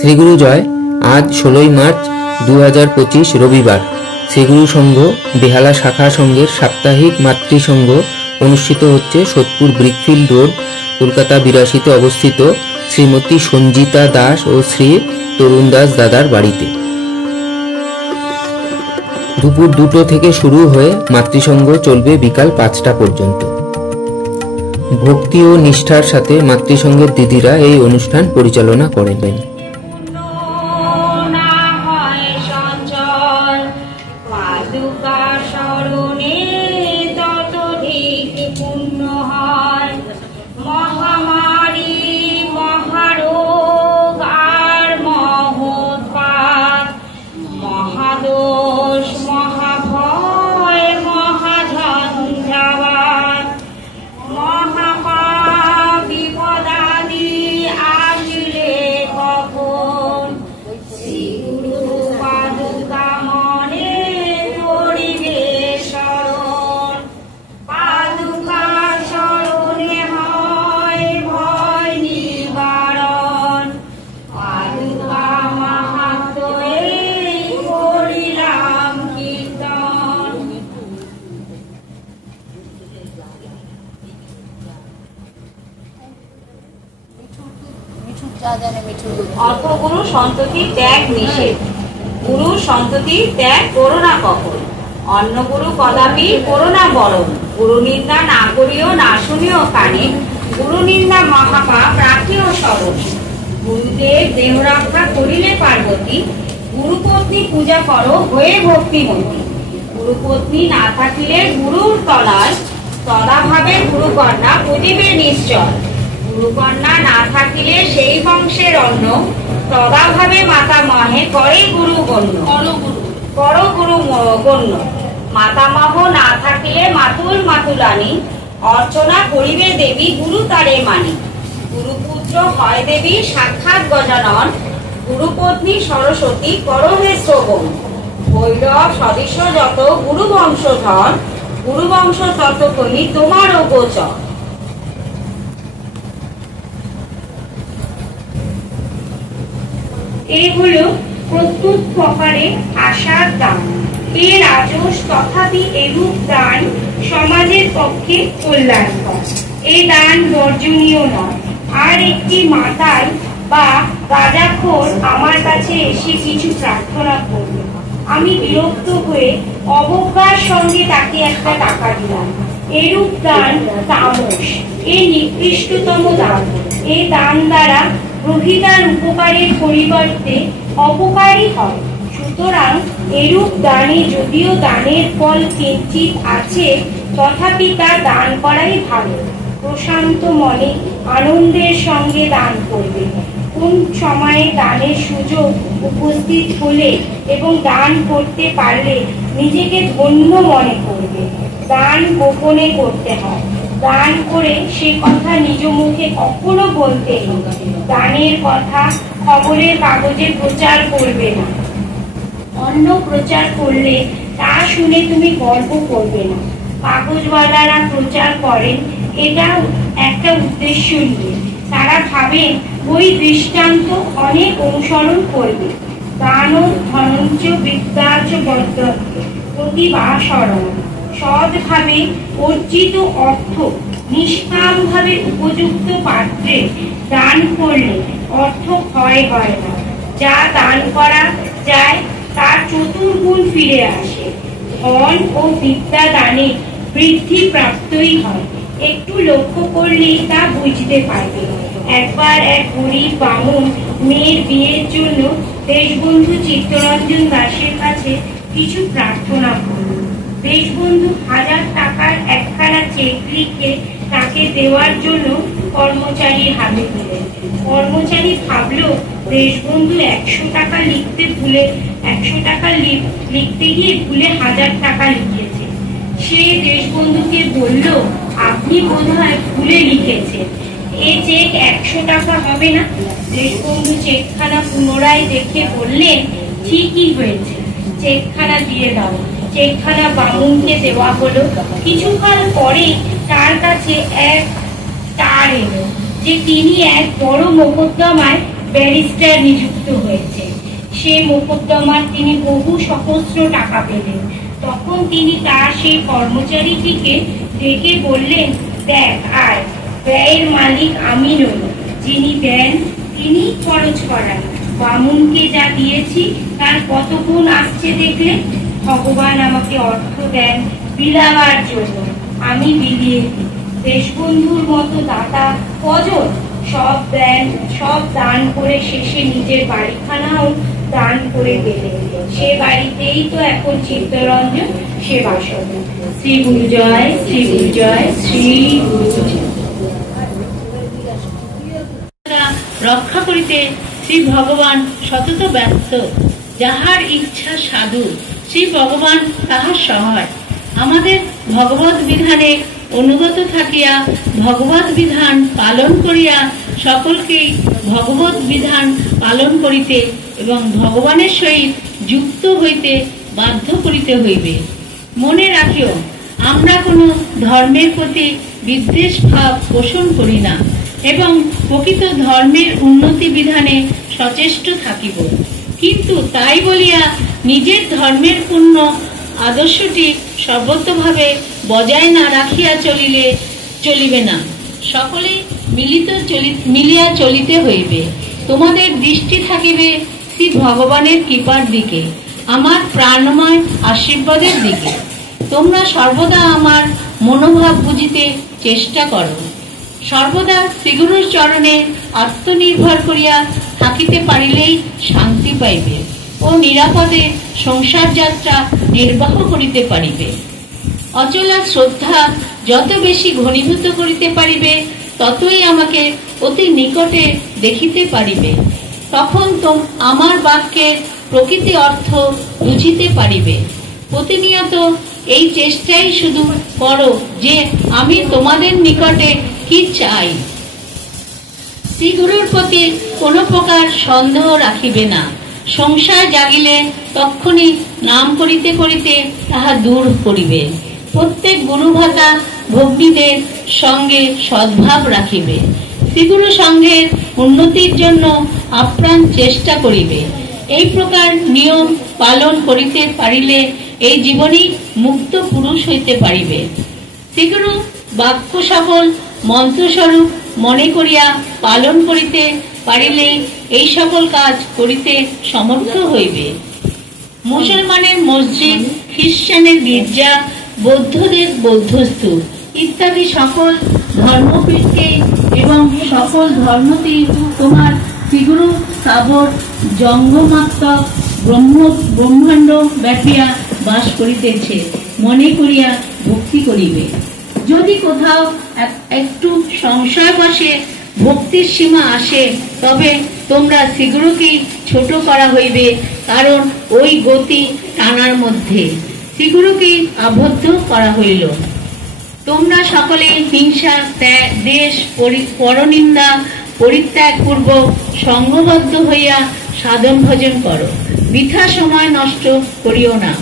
শ্রীগুরু জয়। আজ 16ই মার্চ 2025 রবিবার শ্রীগুরু সংঘ বেহালা শাখা সংঘের সাপ্তাহিক মাতৃসংঘ অনুষ্ঠিত হচ্ছে সোদপুর ব্রিকফিল্ড রোড, কলকাতা 82তে অবস্থিত শ্রীমতী সঞ্জিতা দাস ও শ্রী তরুণ দাস দাদার বাড়িতে। দুপুর 2টো থেকে শুরু হয়ে মাতৃসংঘ চলবে বিকাল 5টা পর্যন্ত। ভক্তি ও নিষ্ঠার সাথে মাতৃসংঘের দিদিরা এই অনুষ্ঠান পরিচালনা করবেন। অল্পগুরু সন্ততি ত্যাগ নিষেধ, গুরু সন্ততি ত্যাগ করো না কখন, অন্য গুরু কদাপি করো না বরণ, গুরু নিন্দা না করিও না শুনিও কানে, গুরু নিন্দা মহাপাপ রাখিও স্মরণ। গুরুদেব দেহ রক্ষা করিলে পার্বতী, গুরুপত্নী পূজা করো হয়ে ভক্তিমতী। গুরুপত্নী না থাকিলে গুরুর তলায়, তদাভাবে গুরুকন্যা পুজিবে নিশ্চয়। গুরুকন্যা না থাকিলে সেই বংশের অন্ন, তদাভাবে মাতামহে করে গুরু গণ্য। করো গুরু গণ্য। মাতামহ না থাকিলে মাতুল মাতুলানি, অর্চনা করিবে দেবী গুরু তারে মানি। গুরুপুত্র হয় দেবী সাক্ষাৎ গজানন, গুরুপত্নী সরস্বতী করো হে শ্রবণ। ভৈরব সদৃশ্য যত গুরু বংশধর, গুরু বংশ তত কহি তোমারও গোচর। এই হলো প্রত্যুত প্রকারে আশার দান। এ রাজস তথাপি এরূপ দান সমাজের পক্ষে কল্যাণকর। এই দান বর্জনীয় নয়। আর একটি মাতাল বা গাঁজাখোর আমার কাছে এসে কিছু প্রার্থনা করবে, আমি বিরক্ত হয়ে অবজ্ঞার সঙ্গে তাকে একটা টাকা দিলাম। এরূপ দান তামস, এই নিকৃষ্টতম দান। এই দান দ্বারা গ্রহীতার উপকারের পরিবর্তে অপকারী হয়। সুতরাং এরূপ দানে যদিও দানের ফল কিঞ্চিৎ আছে, তথাপি তা দান করাই ভালো। প্রশান্ত মনে আনন্দের সঙ্গে দান করবে। কোন সময়ে দানের সুযোগ উপস্থিত হলে এবং দান করতে পারলে নিজেকে ধন্য মনে করবে। দান গোপনে করতে হয়। দান করে সে কথা নিজ মুখে কখনো বলতে নেই। দানের কথা খবরের কাগজে প্রচার করবে না। অন্য প্রচার করলে তা শুনে তুমি গর্ব করবে না। কাগজওয়ালারা প্রচার করেন এটা একটা উদ্দেশ্য নিয়ে। তারা ভাবেন ওই দৃষ্টান্ত অনেক অনুসরণ করবে। দান ও ধনঞ্চ বিদ্যাচ বর্ধন্তে প্রতিবাসরণ। সৎভাবে অর্জিত অর্থ নিষ্কামভাবে উপযুক্ত পাত্রে দান করলে অর্থ ক্ষয় হয় না। যা দান করা যায় তার চতুর্গুণ ফিরে আসে। ধন ও বিদ্যা দানে বৃদ্ধি প্রাপ্তই হয়। একটু লক্ষ্য করলেই তা বুঝতে পারবে। একবার এক গরিব বামুন মেয়ের বিয়ের জন্য দেশবন্ধু চিত্তরঞ্জন দাসের কাছে কিছু প্রার্থনা করল। দেশবন্ধু 1000 টাকার একখানা চেক লিখে তাকে দেওয়ার জন্য কর্মচারীর হাতে দিলেন। কর্মচারী ভাবল দেশবন্ধু 100 টাকা লিখতে গিয়ে ভুলে 1000 টাকা লিখেছে। সে দেশবন্ধুকে বলল, আপনি বোধহয় ভুলে লিখেছেন, এ চেক 100 টাকা হবে না। দেশবন্ধু চেকখানা পুনরায় দেখে বললেন, ঠিকই হয়েছে, চেকখানা দিয়ে দাও। চেকখানা বামুনকে দেওয়া হলো। কিছুকাল পরে তার কাছে এক তার এলো যে তিনি এক বড় মোকদ্দমায় ব্যারিস্টার নিযুক্ত হয়েছে। সে মোকদ্দমার তিনি বহু সহস্র টাকা পেলেন। তখন তিনি তার সেই কর্মচারীটিকে ডেকে বললেন, দেখ আয়, ব্যয়ের মালিক আমি নই, যিনি দেন তিনি খরচ করান। বামুনকে যা দিয়েছি তার কত গুণ আসছে দেখলে। ভগবান আমাকে অর্থ দেন বিলাবার জন্য, আমি বিলিয়ে দিই। দেশবন্ধুর মতো দাতা কজন, সব দেন, সব দান করে শেষে নিজের বাড়িখানাও দান করে গেলেন। সে বাড়িতেই তো এখন চিত্তরঞ্জন সে বাসন। শ্রী গুরু জয়, শ্রী গুরু জয়, শ্রী গুরু জয়। রক্ষা করিতে শ্রী ভগবান সতত ব্যস্ত, যাহার ইচ্ছা সাধু শ্রী ভগবান তাহার সহায়। আমাদের ভগবত বিধানে অনুগত থাকিয়া ভগবত বিধান পালন করিয়া সকলকেই ভগবত বিধান পালন করিতে এবং ভগবানের সহিত যুক্ত হইতে বাধ্য করিতে হইবে। মনে রাখিও, আমরা কোনো ধর্মের প্রতি বিদ্বেষ ভাব পোষণ করি না এবং প্রকৃত ধর্মের উন্নতি বিধানে সচেষ্ট থাকিব। কিন্তু তাই বলিয়া নিজের ধর্মের পূর্ণ আদর্শটি সর্বতভাবে বজায় না রাখিয়া চলিবে না। সকলে মিলিয়া চলিতে হইবে। তোমাদের দৃষ্টি থাকিবে শ্রী ভগবানের কৃপার দিকে, আমার প্রাণময় আশীর্বাদের দিকে। তোমরা সর্বদা আমার মনোভাব বুঝিতে চেষ্টা করো। সর্বদা শ্রীগুরুর চরণে আত্মনির্ভর করিয়া থাকিতে পারিলেই শান্তি পাইবে ও নিরাপদে সংসার যাত্রা নির্বাহ করিতে পারিবে। অচলা শ্রদ্ধা যত বেশি ঘনীভূত করিতে পারিবে, ততই আমাকে অতি নিকটে দেখিতে পারিবে। তখন আমার বাক্যের প্রকৃতি অর্থ বুঝিতে পারিবে। প্রতিনিয়ত এই চেষ্টাই শুধু করো যে আমি তোমাদের নিকটে কি চাই। শ্রীগুরুর প্রতি কোনো প্রকার সন্দেহ রাখিবে না। সংশয় জাগিলে তক্ষুনি নাম করিতে করিতে তাহা দূর করিবে। প্রত্যেক গুরুভাতা ভগ্নীদের সঙ্গে সদ্ভাব রাখিবে। শ্রীগুরু সঙ্গের উন্নতির জন্য আপ্রাণ চেষ্টা করিবে। এই প্রকার নিয়ম পালন করিতে পারিলে এই জীবনেই মুক্ত পুরুষ হইতে পারিবে। শ্রীগুরু বাক্য সফল মন্ত্রস্বরূপ মনে করিয়া পালন করিতে পারিলেই এই সকল কাজ করিতে সমর্থ হইবে। মুসলমানের মসজিদ, খ্রিস্টানের গির্জা, বৌদ্ধদের বৌদ্ধস্তূপ ইত্যাদি সকল ধর্মপীঠকে এবং সকল ধর্মতেই তোমার শ্রীগুরু স্থাবর জঙ্গমাত্মক ব্রহ্মাণ্ড ব্যাপিয়া বাস করিতেছে মনে করিয়া ভক্তি করিবে। যদি কোথাও একটু সংশয় বসে ভক্তির সীমা আসে, তবে তোমরা শ্রীগুরুকে ছোট করা হইবে, কারণ ওই গতি টানার মধ্যে শ্রীগুরুকে আবদ্ধ করা হইল। তোমরা সকলে হিংসা, দেশ, পরনিন্দা পরিত্যাগ পূর্বক সংঘবদ্ধ হইয়া সাধন ভজন করো। বৃথা সময় নষ্ট করিও না।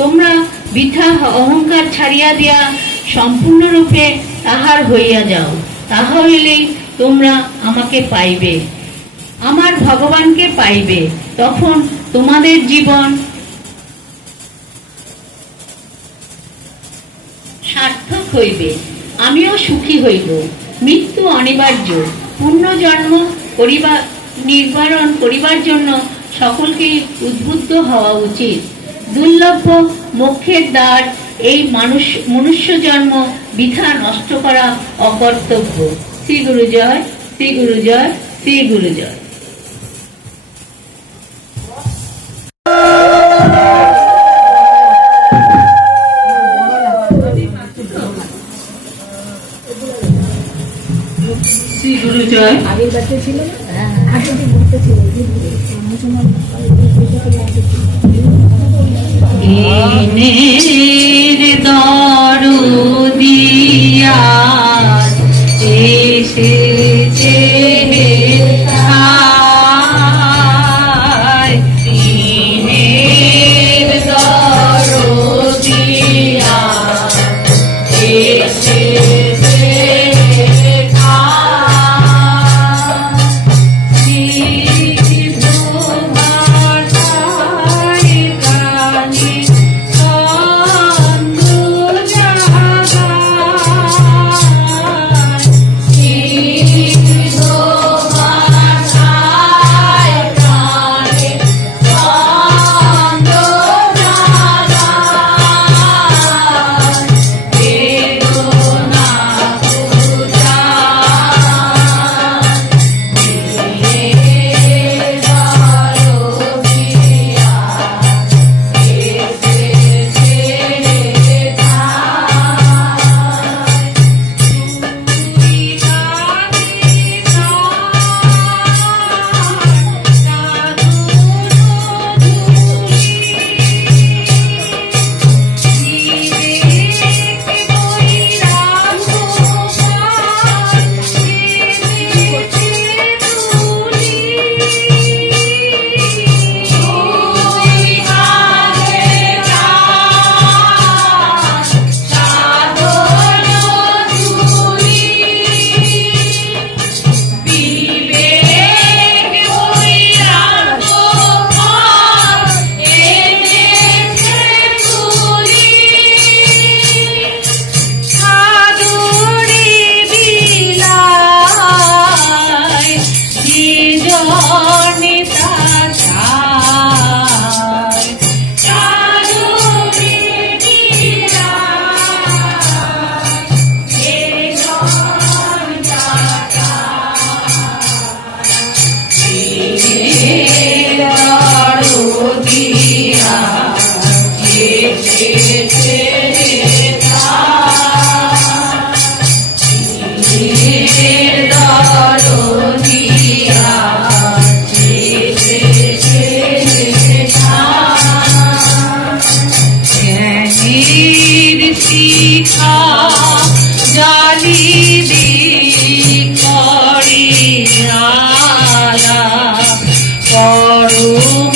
তোমরা বৃথা অহংকার ছাড়িয়া দিয়া সম্পূর্ণরূপে তাহার হইয়া যাও। তাহা হইলেই তোমরা আমাকে পাইবে, আমার ভগবানকে পাইবে। তখন তোমাদের জীবন সার্থক হইবে, আমিও সুখী হইব। মৃত্যু অনিবার্য। পুনর্জন্ম নির্বারণ করিবার জন্য সকলকে উদ্বুদ্ধ হওয়া উচিত। দুর্লভ মোক্ষের দ্বার এই মনুষ্য জন্ম বৃথা নষ্ট করা অকর্তব্য। শ্রী গুরু জয়, শ্রী গুরু জয়, শ্রী গুরু জয়। শ্রী গুরু জয়। আগের বাচ্চা ছিল না, আসলে বুঝতে ছিল দরদিয়া এসেছে শিখা জালি দি করি আলা করু